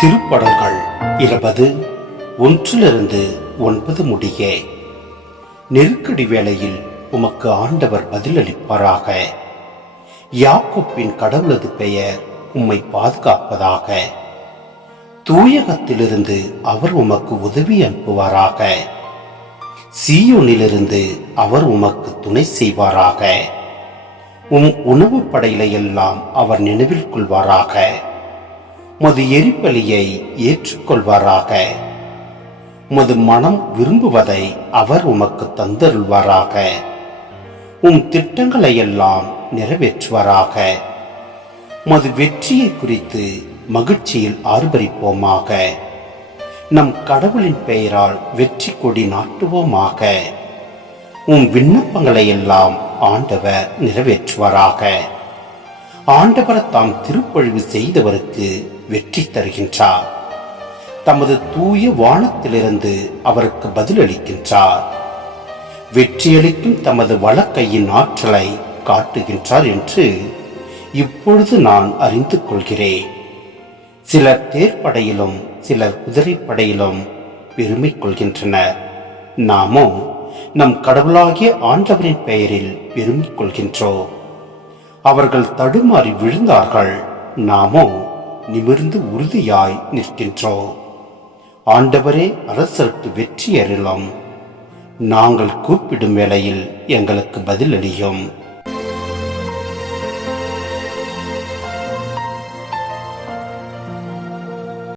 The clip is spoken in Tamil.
திருப்படல்கள் 20:1-9 முடிய. நெருக்கடி வேளையில் உமக்கு ஆண்டவர் பதிலளிப்பாராக. யாக்கோப்பின் கடவுளது பெயர் உம்மை பாதுகாப்பதாக. தூயகத்திலிருந்து அவர் உமக்கு உதவி அனுப்புவாராக. சீயோனிலிருந்து அவர் உமக்கு துணை செய்வாராக. உம் உணவு படையில எல்லாம் அவர் நினைவில் கொள்வாராக. உமது எரிபலியை ஏற்றுக்கொள்வாராக. உமது மனம் விரும்புவதை அவர் உமக்கு தந்தருள்வாராக. உம் திட்டங்களை எல்லாம் நிறைவேற்றுவாராக. உமது வெற்றியை குறித்து மகிழ்ச்சியில் ஆர்ப்பரிப்போமாக. நம் கடவுளின் பெயரால் வெற்றி கொடி நாட்டுவோமாக. உம் விண்ணப்பங்களை எல்லாம் ஆண்டவர் நிறைவேற்றுவாராக. ஆண்டவர் தாம் திருப்பொழிவு செய்தவருக்கு வெற்றி தருகின்றார். தமது தூய வானத்திலிருந்து அவருக்கு பதிலளிக்கின்றார். வெற்றியளிக்கும் தமது வலக்கையின் ஆற்றலை காட்டுகின்றார் என்று இப்பொழுது நான் அறிந்து கொள்கிறேன். சிலர் தேர்ப்படையிலும் சிலர் குதிரைப்படையிலும் பெருமை கொள்கின்றனர். நாமோ நம் கடவுளாகிய ஆண்டவரின் பெயரில் பெருமை கொள்கின்றோம். அவர்கள் தடுமாறி விழுந்தார்கள், நாமோ நிமிர்ந்து உறுதியாய் நிற்கின்றோம். ஆண்டவரே, அரசருக்கு வெற்றி அருளும். நாங்கள் கூப்பிடும் வேளையில் எங்களுக்கு பதிலளியும்.